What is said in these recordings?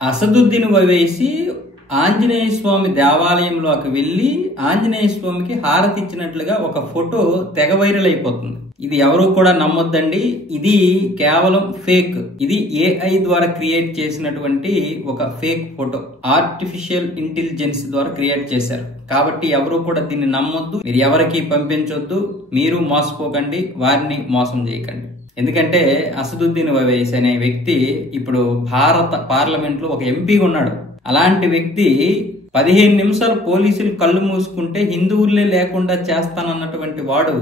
అసదుద్దీన్ ఓవైసీ ఆంజనేయ స్వామి దేవాలయంలోకి వెళ్లి ఆంజనేయ స్వామికి హారతి ఇచ్చినట్లుగా ఒక ఫోటో తెగ వైరల్ అయిపోతుంది. ఇది ఎవరు కూడా నమ్మొద్దండి. ఇది కేవలం ఫేక్. ఇది ఏఐ ద్వారా క్రియేట్ చేసినటువంటి ఒక ఫేక్ ఫోటో. ఆర్టిఫిషియల్ ఇంటెలిజెన్స్ ద్వారా క్రియేట్ చేశారు. కాబట్టి ఎవరు కూడా దీన్ని నమ్మొద్దు. మీరు ఎవరికి పంపించొద్దు. మీరు మోసపోకండి, వారిని మోసం చేయకండి. ఎందుకంటే అసదుద్దీన్ ఓవైసీ అనే వ్యక్తి ఇప్పుడు భారత పార్లమెంట్ లో ఒక ఎంపీగా ఉన్నాడు. అలాంటి వ్యక్తి 15 నిమిషాలు పోలీసులు కళ్ళు మూసుకుంటే హిందువులే లేకుండా చేస్తానన్నటువంటి వాడు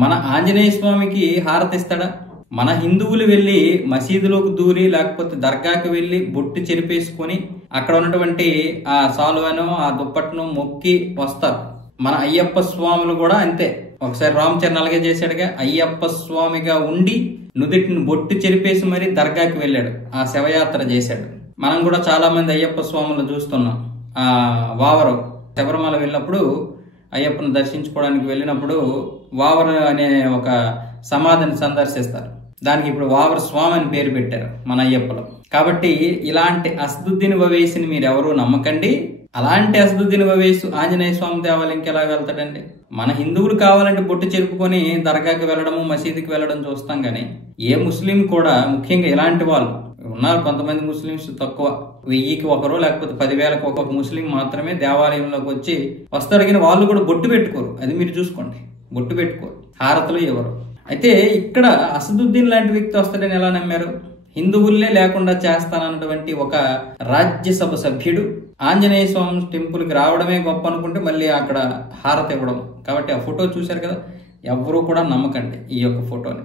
మన ఆంజనేయ స్వామికి హారతిస్తాడా? మన హిందువులు వెళ్లి మసీదులోకి దూరి లేకపోతే దర్గాకి వెళ్లి బొట్టు చెరిపేసుకొని అక్కడ ఉన్నటువంటి ఆ సాలువను ఆ దుప్పట్టును మొక్కి వస్తారు. మన అయ్యప్ప స్వాములు కూడా అంతే. ఒకసారి రామచరణ్ అలాగే చేశాడుగా. అయ్యప్ప స్వామిగా ఉండి నుదిటిని బొట్టు చెరిపేసి మరీ దర్గాకి వెళ్ళాడు. ఆ శవయాత్ర చేశాడు. మనం కూడా చాలా మంది అయ్యప్ప స్వాములను చూస్తున్నాం. ఆ వావరు శబరిమల వెళ్ళినప్పుడు అయ్యప్పను దర్శించుకోవడానికి వెళ్ళినప్పుడు వావరు అనే ఒక సమాధిని సందర్శిస్తారు. దానికి ఇప్పుడు వావర్ స్వామి అని పేరు పెట్టారు మన అయ్యప్పలో. కాబట్టి ఇలాంటి అసదుద్దీన్ ఓవైసీని మీరు ఎవరు నమ్మకండి. అలాంటి అసదుద్దీన్ ఓవైసీ ఆంజనేయ స్వామి దేవాలయంకి ఎలా వెళ్తాడండి? మన హిందువులు కావాలంటే బొట్టు చెరుపుకొని దర్గాకి వెళ్ళడము మసీదుకి వెళ్ళడం చూస్తాం గానీ ఏ ముస్లిం కూడా, ముఖ్యంగా ఇలాంటి వాళ్ళు ఉన్నారు కొంతమంది ముస్లింస్ తక్కువ, 1000కి ఒకరు లేకపోతే 10,000కి ఒక్కొక్క ముస్లిం మాత్రమే దేవాలయంలోకి వచ్చి వస్తాడు. కానీ వాళ్ళు కూడా బొట్టు పెట్టుకోరు. అది మీరు చూసుకోండి. బొట్టు పెట్టుకోరు, హారతలు ఎవరు. అయితే ఇక్కడ అసదుద్దీన్ లాంటి వ్యక్తి వస్తాడని ఎలా నమ్మారు? హిందువులే లేకుండా చేస్తానన్నటువంటి ఒక రాజ్యసభ సభ్యుడు ఆంజనేయ స్వామి టెంపుల్ కి రావడమే గొప్ప అనుకుంటే మళ్ళీ అక్కడ హారతి ఇవ్వడం. కాబట్టి ఆ ఫోటో చూశారు కదా, ఎవరు కూడా నమ్మకండి ఈ యొక్క ఫోటోని.